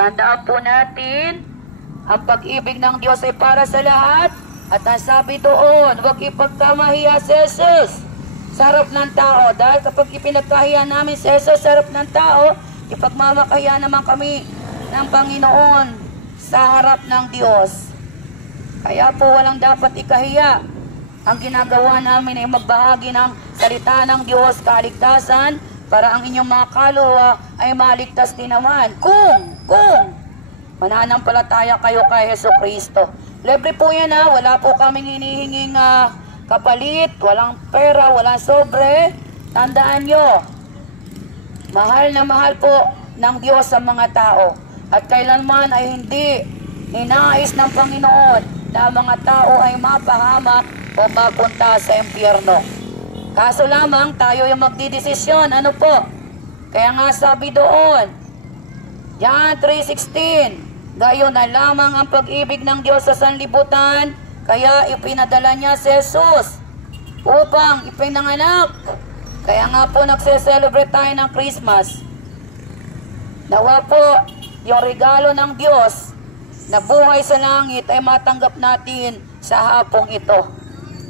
Tandaan po natin, ang pag-ibig ng Diyos ay para sa lahat. At ang sabi doon, huwag ipagkamahiya si Jesus sa harap ng tao. Dahil kapag ipinagkahiya namin si Jesus sa harap ng tao, ipagmamakahiya naman kami ng Panginoon sa harap ng Diyos. Kaya po walang dapat ikahiya. Ang ginagawa namin ay magbahagi ng salita ng Diyos, kaligtasan, para ang inyong mga kaluluwa ay maligtas din naman. Kung mananampalataya kayo kay Jesucristo. Libre po yan ha, wala po kaming hinihinging kapalit, walang pera, walang sobre. Tandaan nyo, mahal na mahal po ng Diyos sa mga tao. At kailanman ay hindi ninais ng Panginoon na mga tao ay mapahamak o mapunta sa impyerno. Kaso lamang tayo yung magdidesisyon. Ano po? Kaya nga sabi doon, John 3:16, gayon na lamang ang pag-ibig ng Diyos sa sanlibutan, kaya ipinadala niya si Jesus upang ipinanganak. Kaya nga po nagse-celebrate tayo ng Christmas. Nawa po yung regalo ng Diyos na buhay sa langit ay matanggap natin sa hapong ito.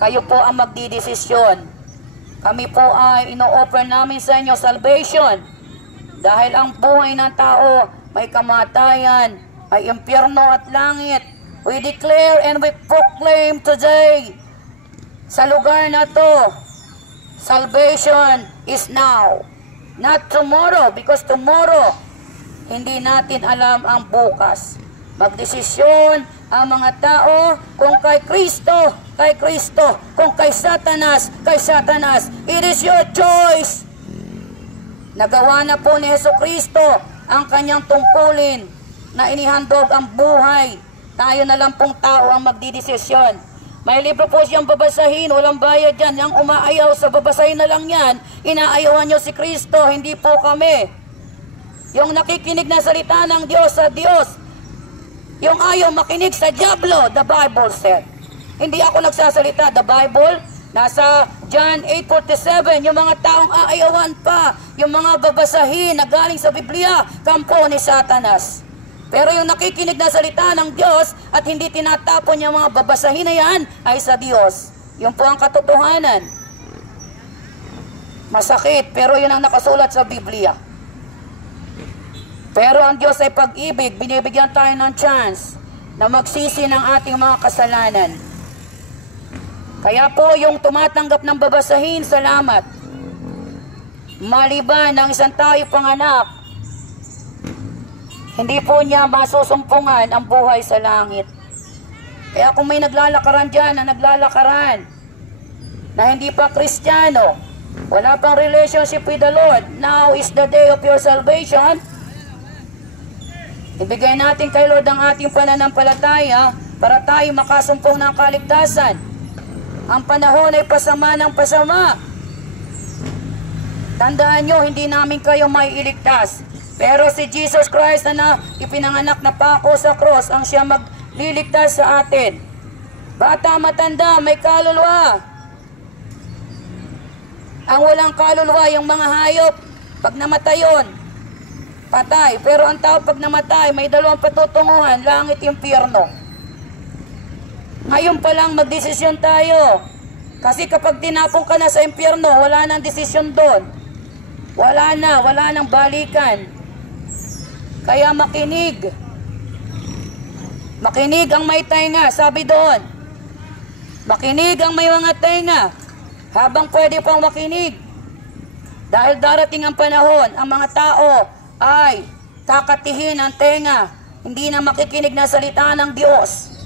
Kayo po ang magdidesisyon. Kami po ay ino-offer namin sa inyo salvation. Dahil ang buhay ng tao may kamatayan, ay impyerno at langit. We declare and we proclaim today sa lugar na to, salvation is now, not tomorrow, because tomorrow hindi natin alam ang bukas. Magdesisyon ang mga tao kung kay Kristo, kay Kristo, kung kay Satanas, kay Satanas. It is your choice. Nagawa na po ni Jesucristo ang kanyang tungkulin na inihandog ang buhay. Tayo na lang pong tao ang magdidesisyon. May libro po siyang babasahin, walang bayad yan. Yung umaayaw sa babasahin na lang yan, inaayawan nyo si Kristo, hindi po kami. Yung nakikinig na salita ng Diyos sa Diyos, yung ayaw makinig sa diablo, the Bible said. Hindi ako nagsasalita, the Bible, nasa John 8:47, yung mga taong aayawan pa, yung mga babasahin na galing sa Biblia, kampo ni Satanas. Pero yung nakikinig na salita ng Diyos at hindi tinatapon yung mga babasahin na yan ay sa Diyos. Yun po ang katotohanan. Masakit, pero yun ang nakasulat sa Biblia. Pero ang Diyos ay pag-ibig, binibigyan tayo ng chance na magsisi ng ating mga kasalanan. Kaya po yung tumatanggap ng babasahin, salamat. Maliban ng isang tayo panganak, hindi po niya masusumpungan ang buhay sa langit. Kaya kung may naglalakaran dyan na naglalakaran na hindi pa Kristiyano, wala pang relationship with the Lord, now is the day of your salvation. Ibigay natin kay Lord ang ating pananampalataya para tayo makasumpong ng kaligtasan. Ang panahon ay pasama ng pasama. Tandaan nyo, hindi namin kayo maiiligtas. Pero si Jesus Christ na ipinanganak na pako sa cross ang siya magliligtas sa atin. Bata, matanda, may kaluluwa. Ang walang kaluluwa, yung mga hayop, pag namatay yun, patay. Pero ang tao pag namatay, may dalawang patutunguhan, langit, impyerno. Ngayon pa lang magdesisyon tayo. Kasi kapag tinapong ka na sa impyerno, wala nang desisyon doon. Wala nang balikan. Kaya makinig. Makinig ang may tainga, sabi doon. Makinig ang may mga tainga, habang pwede pang makinig. Dahil darating ang panahon, ang mga tao ay kakatihin ang tenga, hindi na makikinig na salita ng Diyos.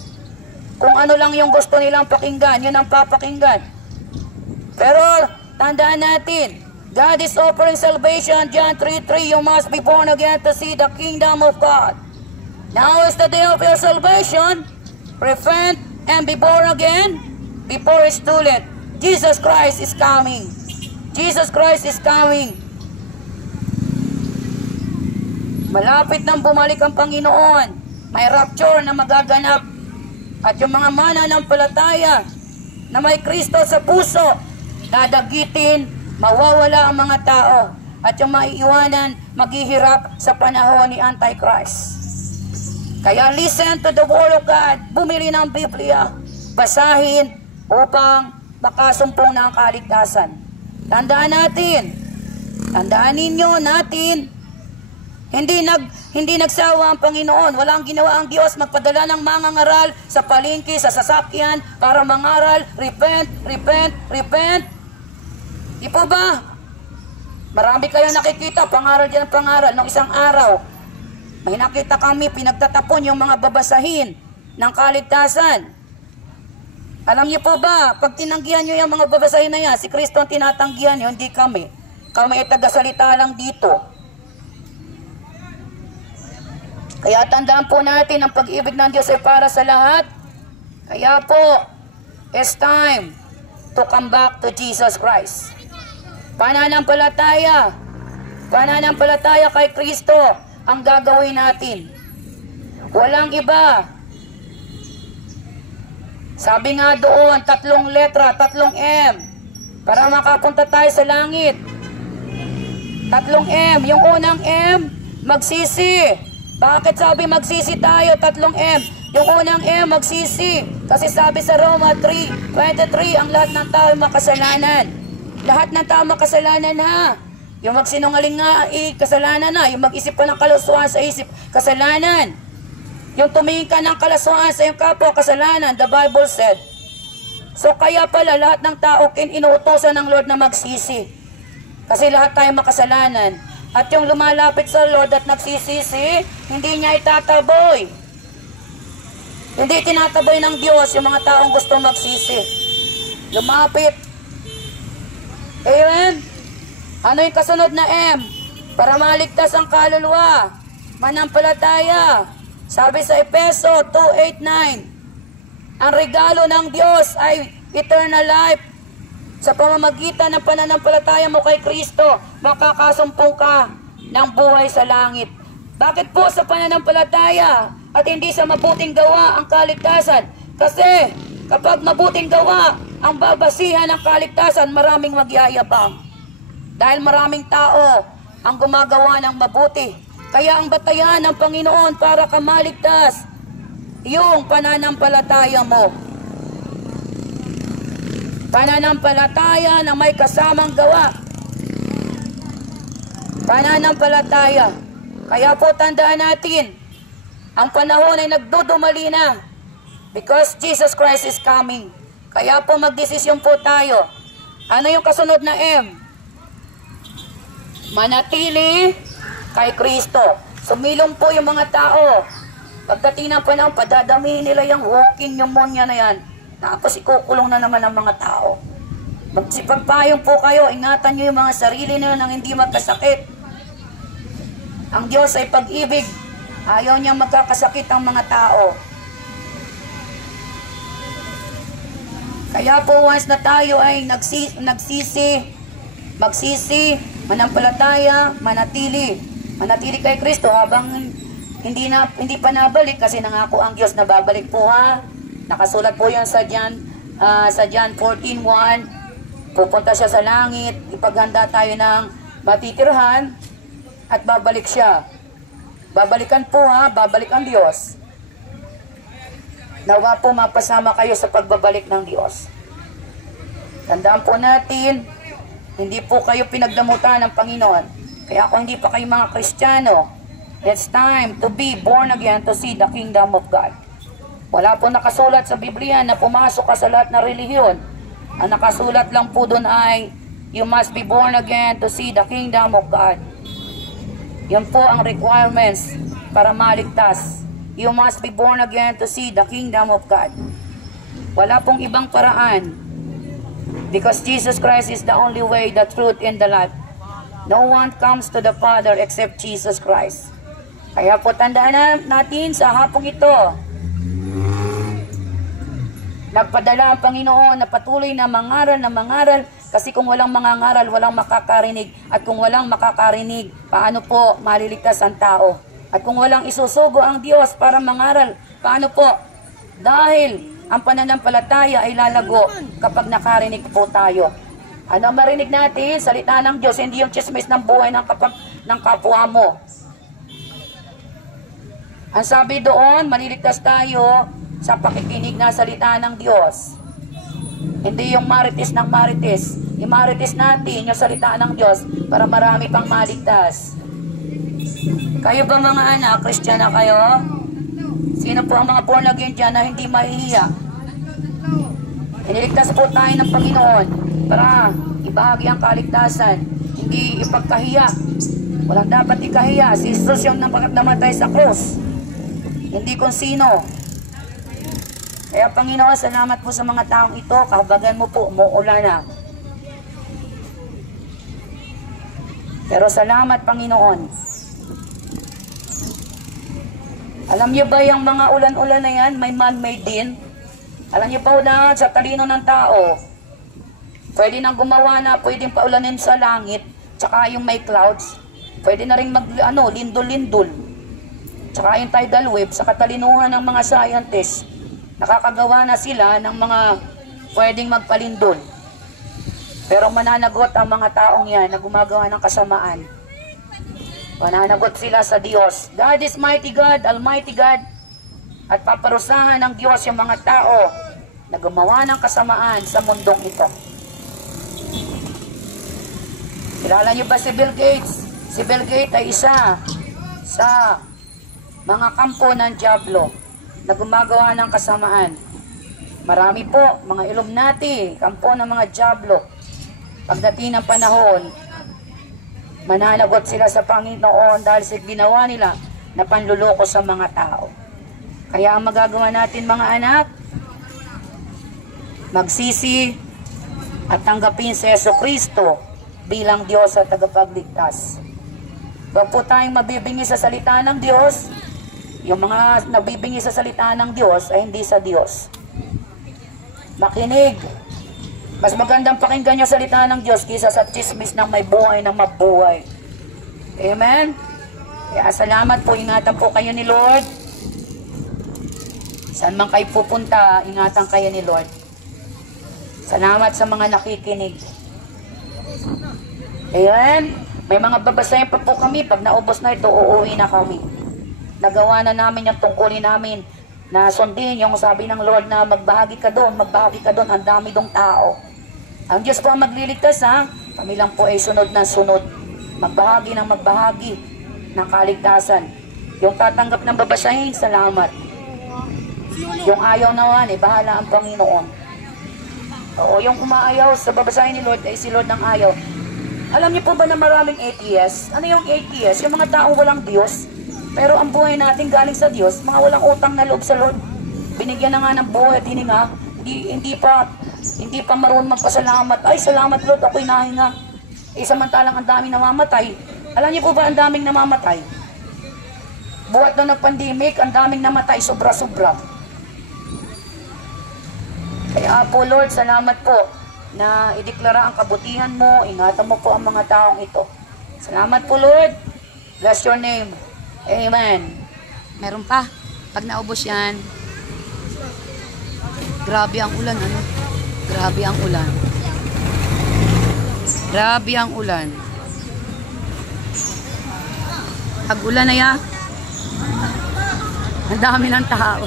Kung ano lang yung gusto nilang pakinggan, yun ang papakinggan. Pero tandaan natin, God is offering salvation. John 3:3, you must be born again to see the kingdom of God. Now is the day of your salvation. Repent and be born again before it's too late. Jesus Christ is coming. Jesus Christ is coming. Malapit nang bumalik ang Panginoon. May rapture na magaganap. At yung mga mananampalataya na may Kristo sa puso, dadagitin, mawawala ang mga tao. At yung maiiwanan, maghihirap sa panahon ni Antichrist. Kaya listen to the Word of God. Bumili ng Biblia. Basahin upang makasumpong na ang kaligtasan. Tandaan natin. Tandaan ninyo natin. Hindi nagsawa ang Panginoon. Walang ginawa ang Diyos magpadala ng mangangaral sa palengke, sa sasakyan para mangaral. Repent, repent, repent. Di po ba? Marami kayong nakikita, pangaral dyan ang pangaral ng isang araw. May nakita kami, pinagtatapon yung mga babasahin ng kaligtasan. Alam niyo po ba, pag tinanggihan niyo yung mga babasahin na yan, si Kristo ang tinatanggihan niyo, hindi kami. Kami ay tagasalita lang dito. Kaya tandaan po natin, ang pag-ibig ng Diyos ay para sa lahat. Kaya po, it's time to come back to Jesus Christ. Pananampalataya kay Kristo ang gagawin natin. Walang iba. Sabi nga doon, 3 letra, 3 M, para makapunta tayo sa langit. 3 M. Yung unang M, magsisi. Bakit sabi magsisi tayo? 3 M. Yung unang M, magsisi. Kasi sabi sa Roma 3:23, ang lahat ng tao makasalanan. Lahat ng tao makasalanan ha. Yung magsinungaling nga, kasalanan na. Yung mag-isip pa ng kalusuan sa isip, kasalanan. Yung tumingin ka ng kalusuan sa iyong kapwa, kasalanan. The Bible said. So kaya pala, lahat ng tao inuutosan ng Lord na magsisi. Kasi lahat tayo makasalanan. At yung lumalapit sa Lord at nagsisisi, hindi niya itataboy. Hindi tinataboy ng Diyos yung mga taong gusto magsisi. Lumapit. Amen? Ano yung kasunod na M? Para maligtas ang kaluluwa. Manampalataya. Sabi sa Efeso 2:8-9, ang regalo ng Diyos ay eternal life. Sa pamamagitan ng pananampalataya mo kay Kristo, makakasumpong ka ng buhay sa langit. Bakit po sa pananampalataya at hindi sa mabuting gawa ang kaligtasan? Kasi kapag mabuting gawa ang babasihan ng kaligtasan, maraming magyayabang. Dahil maraming tao ang gumagawa ng mabuti. Kaya ang batayan ng Panginoon para ka maligtas, yung pananampalataya mo. Pananampalataya na may kasamang gawa. Pananampalataya. Kaya po tandaan natin, ang panahon ay nagdudumali na because Jesus Christ is coming. Kaya po magdesisyon po tayo. Ano yung kasunod na M? Manatili kay Kristo. Sumilong po yung mga tao. Pagdating ng panahon, padadamihin nila yung walking pneumonia na yan. Tapos ikukulong na naman ang mga tao. Magsipagpayong po kayo, ingatan nyo yung mga sarili nyo nang hindi magkasakit. Ang Diyos ay pag-ibig. Ayaw niyang magkakasakit ang mga tao. Kaya po once na tayo ay magsisi, manampalataya, manatili kay Kristo habang hindi pa nabalik kasi nangako ang Diyos na babalik po ha. Nakasulat po yan sa John 14:1. Pupunta siya sa langit, ipaghanda tayo ng matitirhan at babalik siya. Babalikan po ha, babalik ang Diyos. Nawa po mapasama kayo sa pagbabalik ng Diyos. Tandaan po natin, hindi po kayo pinagdamutan ng Panginoon. Kaya kung hindi pa kayo mga Kristiyano, it's time to be born again to see the kingdom of God. Wala po nakasulat sa Biblia na pumasok ka sa lahat na relihiyon. Ang nakasulat lang po doon ay, you must be born again to see the kingdom of God. Yun po ang requirements para maligtas. You must be born again to see the kingdom of God. Wala pong ibang paraan. Because Jesus Christ is the only way, the truth, and the life. No one comes to the Father except Jesus Christ. Kaya po tandaan natin sa hapong ito, nagpadala ang Panginoon na patuloy na mangaral, kasi kung walang mangangaral, walang makakarinig. At kung walang makakarinig, paano po maliligtas ang tao? At kung walang isusugo ang Diyos para mangaral, paano po? Dahil ang pananampalataya ay lalago kapag nakarinig po tayo. Ano marinig natin? Salita ng Diyos, hindi yung chismis ng buhay ng kapwa mo. Ang sabi doon, maliligtas tayo sa pakikinig na salita ng Diyos. Hindi yung marites ng marites. I-marites natin yung salita ng Diyos para marami pang maligtas. Kayo ba mga anak, Christian na kayo? Sino po ang mga born again dyan na hindi mahihiya? Iniligtas po tayo ng Panginoon para ibahagi ang kaligtasan, hindi ipagkahiya. Walang dapat ikahiya. Si Jesus yung namatay sa krus, hindi kung sino. Kaya Panginoon, salamat po sa mga taong ito. Kahabagan mo po, umuulan na. Pero salamat Panginoon. Alam niyo ba yung mga ulan-ulan na yan, may man-made din? Alam niyo ba na sa talino ng tao, pwede nang gumawa na, pwedeng paulanin sa langit, tsaka yung may clouds, pwede na rin lindol-lindol. Tsaka yung tidal wave, sa katalinuhan ng mga scientists, nakakagawa na sila ng mga pwedeng magpalindol. Pero mananagot ang mga taong yan na gumagawa ng kasamaan. Mananagot sila sa Diyos. God is mighty God, Almighty God. At paparusahan ng Diyos yung mga tao na gumawa ng kasamaan sa mundong ito. Kilala niyo ba si Bill Gates? Si Bill Gates ay isa sa mga kampo ng Diablo na gumagawa ng kasamaan. Marami po, mga Illuminati, kampo ng mga Diablo. Pagdating ng panahon, mananagot sila sa Panginoon dahil sa ginawa nila na panluloko sa mga tao. Kaya ang magagawa natin mga anak, magsisi at tanggapin si Jesucristo bilang Diyos at tagapagligtas. Huwag po tayong mabibingi sa salita ng Diyos. Yung mga nabibingi sa salita ng Diyos ay hindi sa Diyos. Makinig. Mas magandang pakinggan yung salita ng Diyos kaysa sa chismis ng may buhay ng mabuhay. Amen? Kaya salamat po. Ingatan po kayo ni Lord. Saan man kayo pupunta, ingatan kayo ni Lord. Salamat sa mga nakikinig. Amen? May mga babasahin pa po kami. Pag naubos na ito, uuwi na kami. Nagawa na namin yung tungkulin namin na sundin yung sabi ng Lord na magbahagi ka doon, ang dami dong tao. Ang Diyos po ang magliligtas ha, kami lang po ay sunod na sunod. Magbahagi ng kaligtasan. Yung tatanggap ng babasahin, salamat. Yung ayaw naman, bahala ang Panginoon. Oo, yung umaayaw sa babasahin ni Lord ay si Lord ng ayaw. Alam niyo po ba na maraming atheist? Ano yung atheist? Yung mga taong walang Diyos. Pero ang buhay natin galing sa Diyos, mga walang utang na loob sa Lord. Binigyan na nga ng buhay at hininga, hindi pa marunong magpasalamat. Ay, salamat Lord, ako'y nahinga. Samantalang ang daming namamatay. Alam niyo po ba ang daming namamatay? Buhat na nag-pandemic, ang daming namatay, sobra-sobra. Kaya po Lord, salamat po na ideklara ang kabutihan mo, ingatan mo po ang mga taong ito. Salamat po Lord. Bless your name. Amen. Meron pa. Pag naubos yan. Grabe ang ulan, ano? Grabe ang ulan. Grabe ang ulan. Pag ulan na yan, ang dami ng tao.